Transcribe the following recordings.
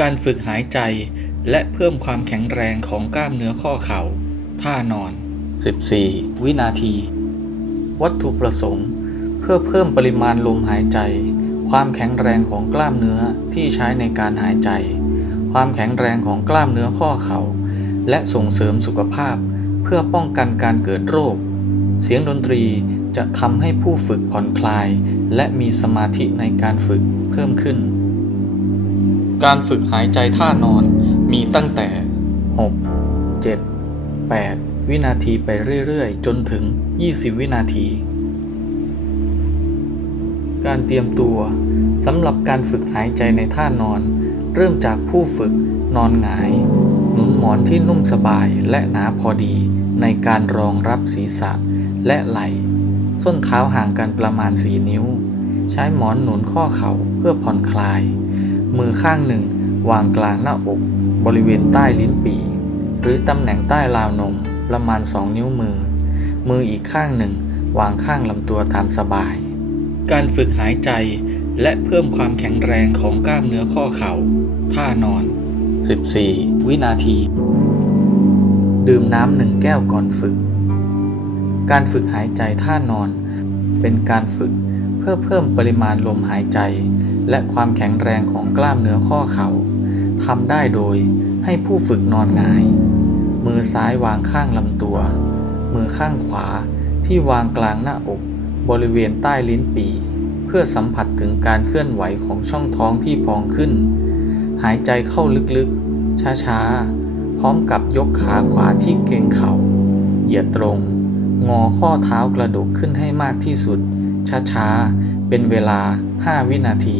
การฝึกหายใจและเพิ่มความแข็งแรงของกล้ามเนื้อข้อเข่า ท่านอน 14 วินาที วัตถุประสงค์ เพื่อเพิ่มปริมาณลมหายใจ ความแข็งแรงของกล้ามเนื้อที่ใช้ในการหายใจ ความแข็งแรงของกล้ามเนื้อข้อเข่า และส่งเสริมสุขภาพ เพื่อป้องกันการเกิดโรค เสียงดนตรีจะทำให้ผู้ฝึกผ่อนคลาย และมีสมาธิในการฝึกเพิ่มขึ้น การฝึกหายใจท่านอนมีตั้งแต่ 6 7 8 วินาทีไปเรื่อยๆ จนถึง 20 วินาที การเตรียมตัวสำหรับการฝึกหายใจในท่านอน เริ่มจากผู้ฝึกนอนหงาย หนุนหมอนที่นุ่มสบายและหนาพอดีในการรองรับศีรษะและไหล่ส้นเท้าห่างกันประมาณ 4 นิ้ว ใช้หมอนหนุนข้อเข่าเพื่อผ่อนคลาย มือข้างหนึ่งวางกลางหน้าอก บริเวณใต้ลิ้นปี่ หรือตำแหน่งใต้ราวนมประมาณ 2 นิ้วมือ มืออีกข้างหนึ่งวางข้างลำตัวตามสบาย การฝึกหายใจและเพิ่มความแข็งแรงของกล้ามเนื้อข้อเข่า ท่านอน 14 วินาที ดื่มน้ำหนึ่งแก้วก่อนฝึก การฝึกหายใจท่านอน เป็นการฝึกเพื่อเพิ่มปริมาณลมหายใจ และความแข็งแรงของกล้ามเนื้อข้อเข่าทำได้โดยให้ผู้ฝึกนอนหงาย มือซ้ายวางข้างลำตัว มือข้างขวาที่วางกลางหน้าอกบริเวณใต้ลิ้นปี่เพื่อสัมผัสถึงการเคลื่อนไหวของช่องท้องที่พองขึ้น หายใจเข้าลึกๆ ช้าๆ พร้อมกับยกขาขวาที่เกรงเข่า เหยียดตรง งอข้อเท้ากระดกขึ้นให้มากที่สุด ช้าๆ เป็นเวลา 5 วินาที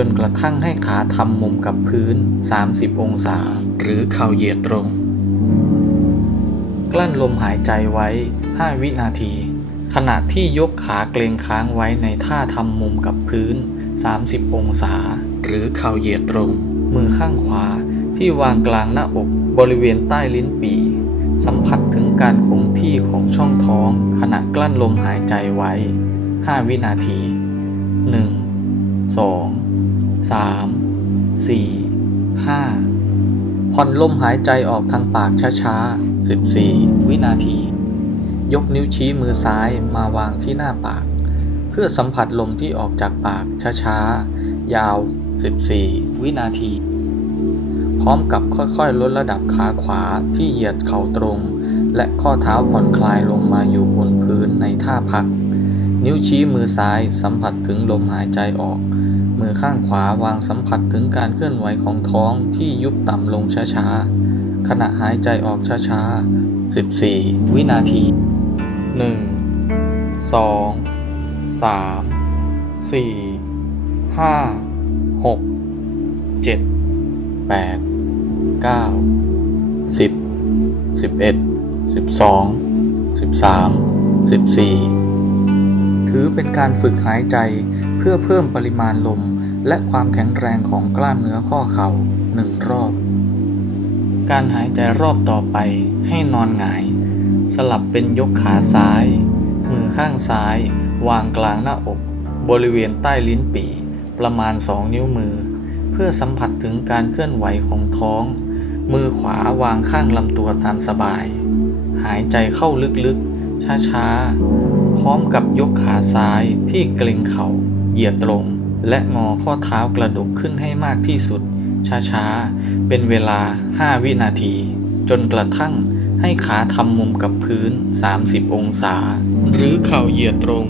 จนกระทั่งให้ขาทำมุมกับพื้น 30 องศา หรือเข่าเหยียดตรง กลั้นลมหายใจไว้ 5 วินาที ขณะที่ยกขาเกรงค้างไว้ในท่าทำมุมกับพื้น 30 องศา หรือเข่าเหยียดตรง มือข้างขวาที่วางกลางหน้าอกบริเวณใต้ลิ้นปี่สัมผัสถึงการคงที่ของช่องท้อง ขณะกลั้นลมหายใจไว้ 5 วินาที 1 2 3 4 5 ผ่อนลมหายใจออกทางปากช้าๆ 14 วินาที ยกนิ้วชี้มือซ้ายมาวางที่หน้าปาก เพื่อสัมผัสลมที่ออกจากปากช้าๆ ยาว 14 วินาที พร้อมกับค่อยๆ ลดระดับขาขวาที่เหยียดเข่าตรง และข้อเท้าผ่อนคลายลงมาอยู่บนพื้นในท่าพัก นิ้วชี้มือซ้ายสัมผัสถึงลมหายใจออก มือข้างขวาวางสัมผัสถึงการเคลื่อนไหวของท้องที่ยุบต่ำลงช้าๆ ขณะหายใจออกช้าๆ 14 วินาที 1 2 3 4 5 6 7 8 9 10 11 12 13 14 ถือเป็นการฝึกหายใจ เพื่อเพิ่มปริมาณลมและความแข็งแรงของกล้ามเนื้อข้อเข่าหนึ่งรอบ การหายใจรอบต่อไปให้นอนหงาย สลับเป็นยกขาซ้าย มือข้างซ้าย วางกลางหน้าอก บริเวณใต้ลิ้นปี่ ประมาณ 2 นิ้วมือ เพื่อสัมผัสถึงการเคลื่อนไหวของท้อง มือขวาวางข้างลำตัวตามสบาย หายใจเข้าลึกๆ ช้าๆ พร้อมกับยกขาซ้ายที่เกร็งเข่า เหยียดตรง และงอข้อเท้ากระดกขึ้นให้มากที่สุด ช้าๆ เป็นเวลา 5 วินาที จนกระทั่งให้ขาทำมุมกับพื้น 30 องศา หรือเข่าเหยียดตรง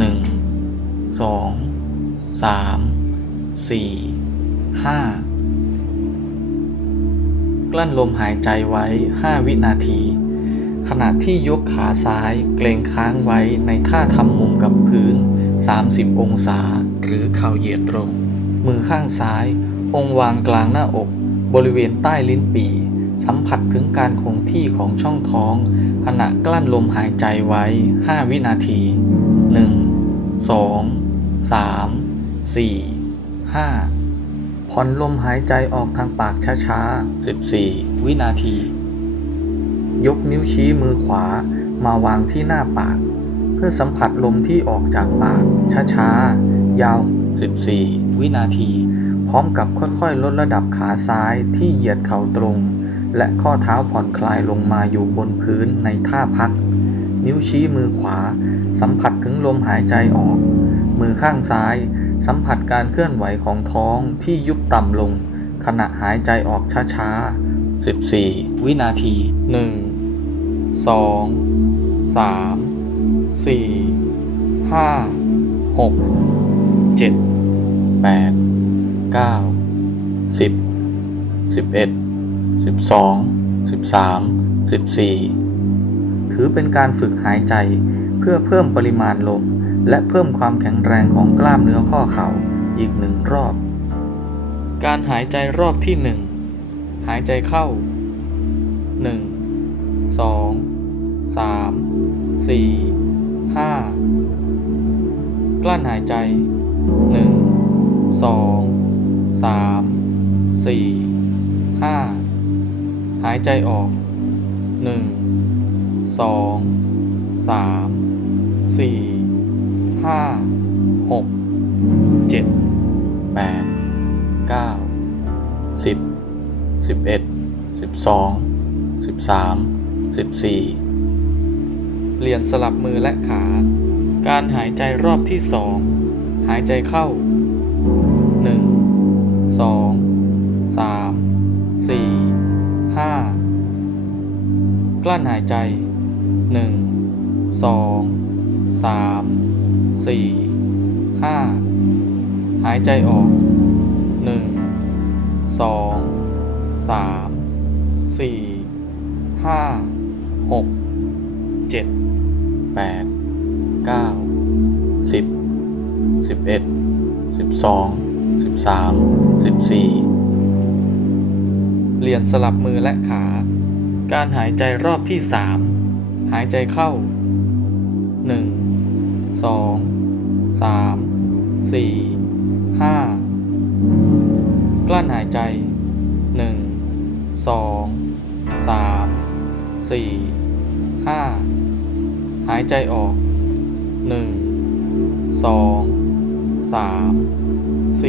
1 2 3 4 5กลั้นลมหายใจไว้ 5 วินาที ขณะที่ยกขาซ้ายเกรงค้างไว้ในท่าทำมุมกับพื้น 30 องศา หรือเข่าเหยียดตรง มือข้างซ้าย องค์วางกลางหน้าอก บริเวณใต้ลิ้นปี่ สัมผัสถึงการคงที่ของช่องท้อง ขณะกลั้นลมหายใจไว้ 5 วินาที 1 2 3 4 5 ผ่อนลมหายใจออกทางปากช้าๆ 14 วินาที ยกนิ้วชี้มือขวามาวางที่หน้าปาก พื่อสัมผัสลมที่ออกจากปาก ช้าๆ ยาว 14 วินาที พร้อมกับค่อยๆ ลดระดับขาซ้ายที่เหยียดเข่าตรง และข้อเท้าผ่อนคลายลงมาอยู่บนพื้นในท่าพัก นิ้วชี้มือขวา สัมผัสถึงลมหายใจออก มือข้างซ้าย สัมผัสการเคลื่อนไหวของท้องที่ยุบต่ำลง ขณะหายใจออกช้าๆ 14 วินาที 1 2 3 4 5 6 7 8 9 10 11 12 13 14ถือเป็นการฝึกหายใจเพื่อเพิ่มปริมาณลม และเพิ่มความแข็งแรงของกล้ามเนื้อข้อเข่าอีกหนึ่งรอบ การหายใจรอบที่หนึ่งหายใจเข้า1 2 3 4 5 กลั้นหายใจ 1 2 3 4 5 หายใจออก 1 2 3 4 5 6 7 8 9 10 11 12 13 14 เปลี่ยนสลับมือและขา การหายใจรอบที่สองหายใจเข้า 1 2 3 4 5 กลั้นหายใจ 1 2 3 4 5 หายใจออก 1 2 3 4 5 6 7 8 9 10 11 12 13 14 เปลี่ยนสลับมือและขา การหายใจรอบที่ 3 หายใจเข้า 1 2 3 4 5 กลั้นหายใจ 1 2 3 4 5 หายใจออก 1 2 3 4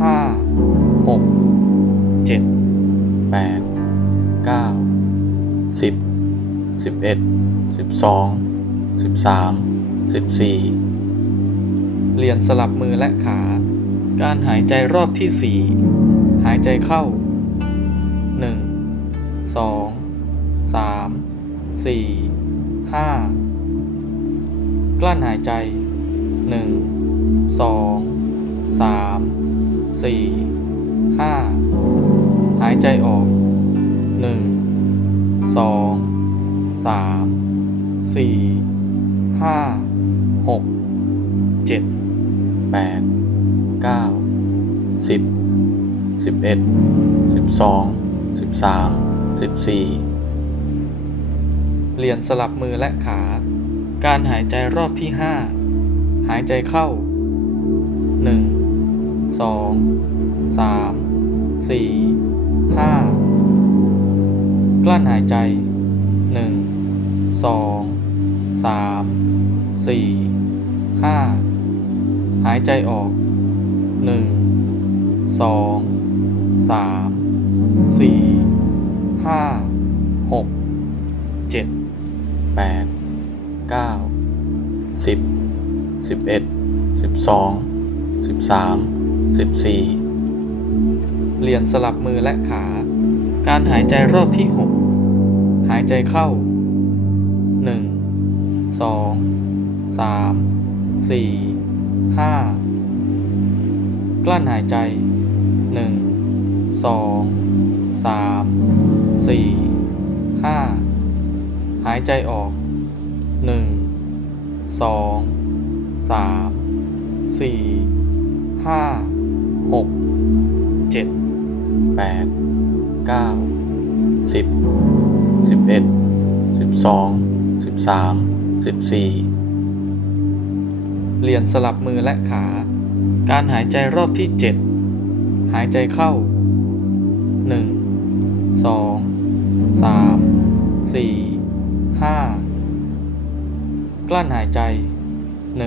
5 6 7 8 9 10 11 12 13 14เปลี่ยนสลับมือและขา การหายใจรอบที่ 4 หายใจเข้า 1 2 3 4 5 กลั้นหายใจ 1 2 3 4 5 หายใจออก 1 2 3 4 5 6 7 8 9 10 11 12 13 14 เปลี่ยนสลับมือและขา การหายใจรอบที่ 5 หายใจเข้า 1 2 3 4 5 กลั้นหายใจ 1 2 3 4 5 หายใจออก 1 2 3 4 5 6 7 8 9 10 11 12 13 14เปลี่ยนสลับมือและขา การหายใจรอบที่ 6 หายใจเข้า 1 2 3 4 5 กลั้นหายใจ 1 2 3 4 5 หายใจออก 1 2 3 4 5 6 7 8 9 10 11 12 13 14 เปลี่ยนสลับมือและขา การหายใจรอบที่ 7 หายใจเข้า 1 2 3 4 5 กลั้นหายใจ 1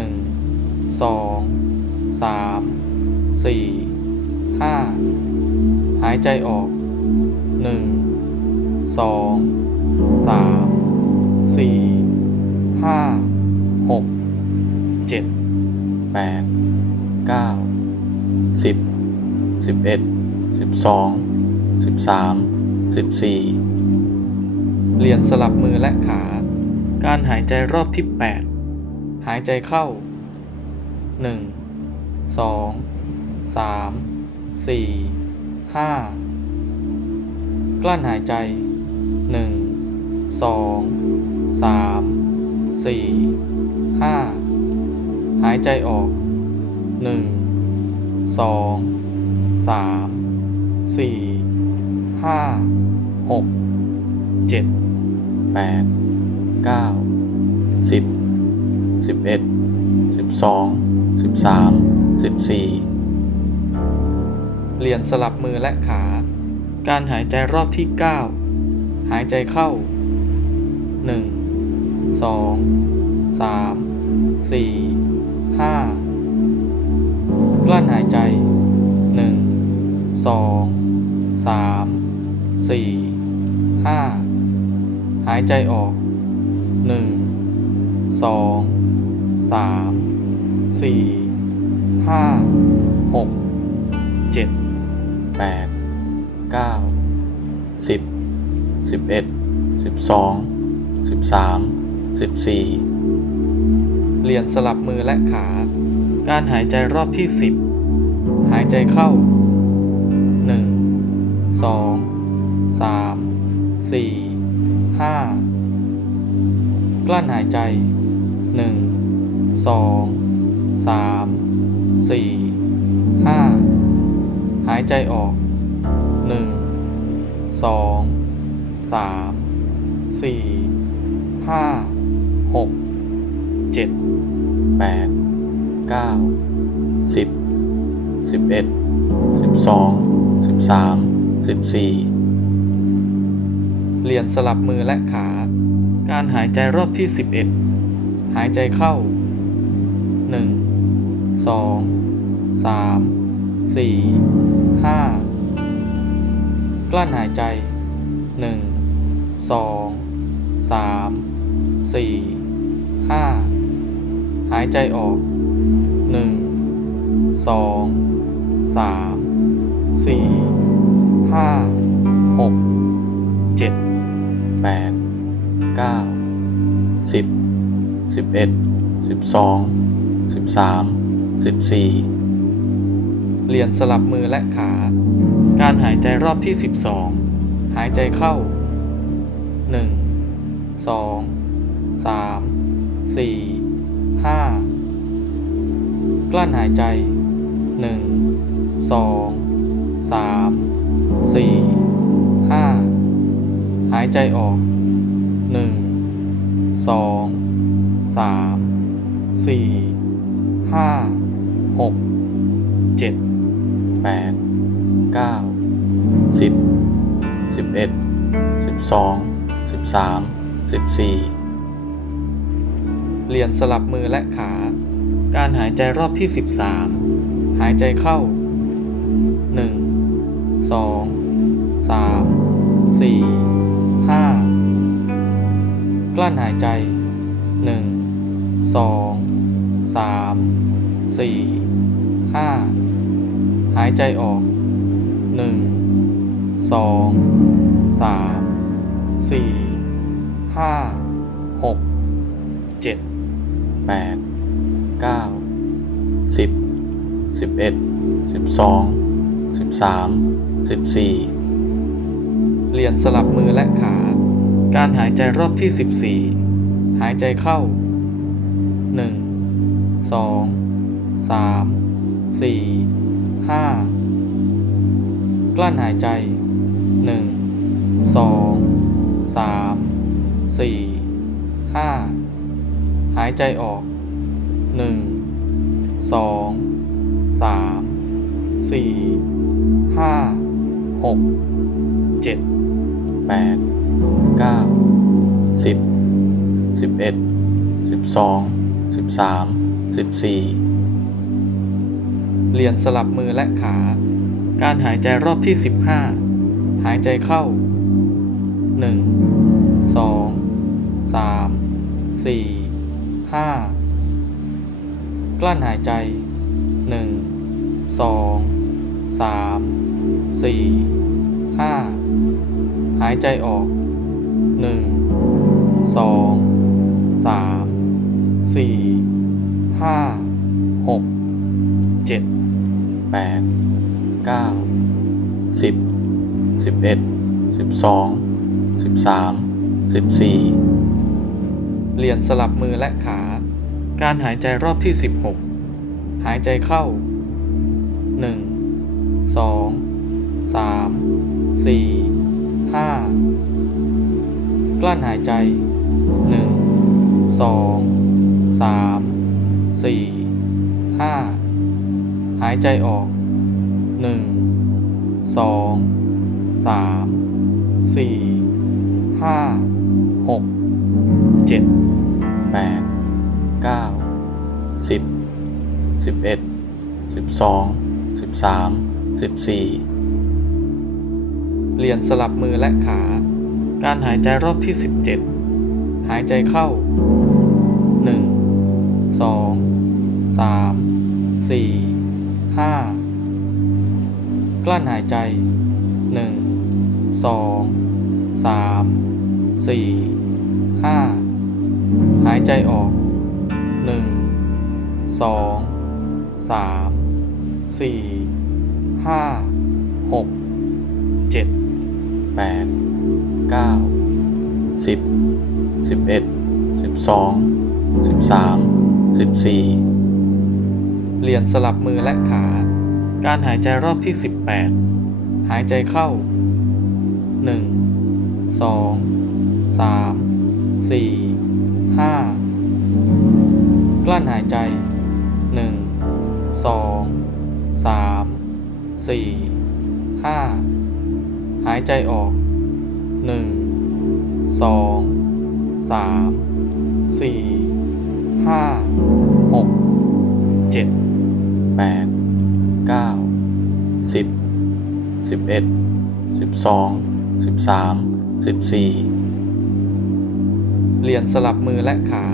2 3 4ห้าหายใจออกหนึ่งสองสามสี่ห้าหก เปลี่ยนสลับมือและขา การหายใจรอบที่ 8 หายใจเข้า 1 2 3 4 5 กลั้นหายใจ 1 2 3 4 5 หายใจออก 1 2 3 4 5 6 7 8 9 10 11 12 13 14เปลี่ยนสลับมือและขา การหายใจรอบที่ 9 หายใจเข้า 1 2 3 4 5 กลั้นหายใจ 1 2 3 4 5 หายใจออก 1 2 3 4 5 6 7 8 9 10 11 12 13 14 เปลี่ยนสลับมือและขา การหายใจรอบที่ 10 หายใจเข้า 1 2 3 4 5 กลั้นหายใจ 1 2 3 4 5 หายใจออก 1 2 3 4 5 6 7 8 9 10 11 12 13 14 เปลี่ยนสลับมือและขา การหายใจรอบที่ 11 หายใจเข้า 1 2 3 4 5 กลั้นหายใจ 1 2 3 4 5 หายใจออก 1 2 3 4 5 6 7 8 9 10 11 12 13 14เปลี่ยนสลับมือและขา การหายใจรอบที่12หายใจเข้า1 2 3 4 5กลั้นหายใจ1 2 3 4 5หาายใจออก 1 2 3 4 5 6 7 8 9 10 11 12 13 14เปลี่ยนสลับมือและขา การหายใจรอบที่ 13 หายใจเข้า 1 2 3 4 5 กลั้นหายใจ 1 2 3 4 5 หายใจออก 1 2 3 4 5 6 7 8 9 10 11 12 13 14 เปลี่ยนสลับมือและขา การหายใจรอบที่ 14 หายใจเข้า 1 2 3 4 5 กลั้นหายใจ 1 2 3 4 5 หายใจออก 1 2 3 4 5 6 7 8 9 10 11 12 13 14เปลี่ยนสลับมือและขา การหายใจรอบที่ 15 หายใจเข้า 1 2 3 4 5 กลั้นหายใจ 1 2 3 4 5ายใจออก 1 2 3 4 5 6 7 8 9 10 11 12 13 14 เปลี่ยนสลับมือและขา การหายใจรอบที่ 16 หายใจเข้า 1 2 3 4 5 กลั้นหายใจ 1 2 3 4 5 หายใจออก 1 2 3 4 5 6 7 8 9 10 11 12 13 14 เปลี่ยนสลับมือและขา การหายใจรอบที่ 17 หายใจเข้า 1 2 3 4 5 กลั้นหายใจ 1 2 3 4 5 หายใจออก 1 2 3 4 5 6 7 8 9 10 11 12 13 14เปลี่ยนสลับมือและขา การหายใจรอบที่18หายใจเข้า1 2 3 4 5กลั้นหายใจ1 2 3 4 5หาายใจออก 1 2 3 4 5 6 7 8 9 10 11 12 13 14เปลี่ยนสลับมือและขา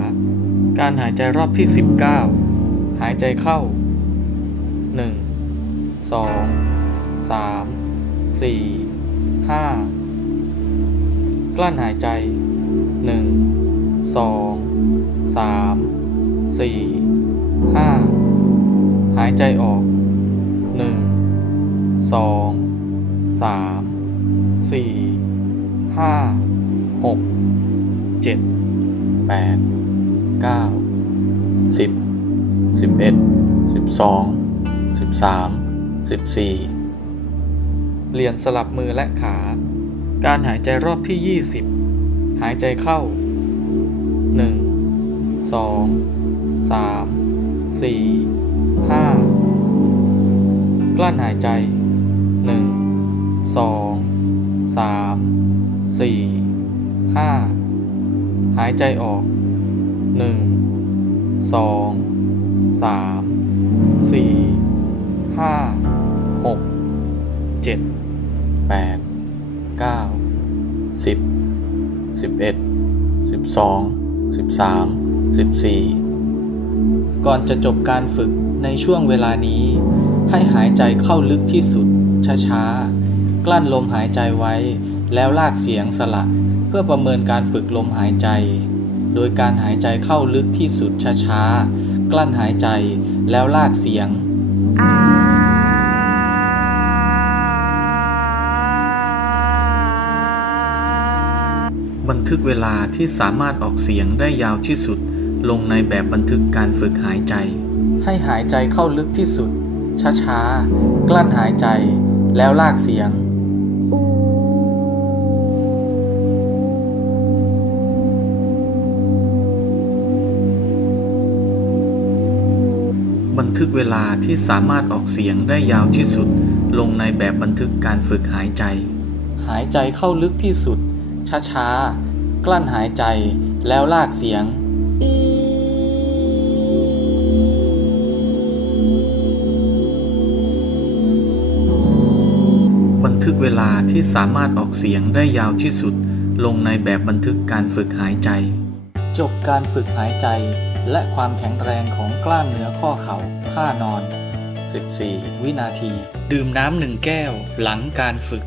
การหายใจรอบที่ 19 หายใจเข้า 1 2 3 4 5 กลั้นหายใจ 1 2 3 4 5 หายใจออก 1 2 3 4 5 6 7 8 9 10 11 12 13 14 เปลี่ยนสลับมือและขา การหายใจรอบที่ 20 หายใจเข้า 1 2 3 4 5 กลั้นหายใจ 1 2 3 4 5 หายใจออก 1 2 3 4 5 8 9 10 11 12 13 14 ก่อนจะจบการฝึกในช่วงเวลานี้ ให้หายใจเข้าลึกที่สุด ช้าๆ กลั้นลมหายใจไว้ แล้วลากเสียงสละ เพื่อประเมินการฝึกลมหายใจ โดยการหายใจเข้าลึกที่สุดช้าๆ กลั้นหายใจแล้วลากเสียง บันทึกเวลาที่สามารถออกเสียงได้ยาวที่สุด ลงในแบบบันทึกการฝึกหายใจ ให้หายใจเข้าลึกที่สุด ช้าๆ กลั้นหายใจ แล้วลากเสียง บันทึกเวลาที่สามารถออกเสียงได้ยาวที่สุด ลงในแบบบันทึกการฝึกหายใจ หายใจเข้าลึกที่สุด ช้าๆ กลั้นหายใจแล้วลากเสียงหทึกเวลาที่สามารถออกเสียงได้ยาวที่สุด ลงในแบบบันทึกการฝึกหายใจ จบการฝึกหายใจและความแข็งแรงของกล้ามเนื้อข้อเข่าท่านอน 14 วินาที ดื่มน้ำหนึ่งแก้วหลังการฝึก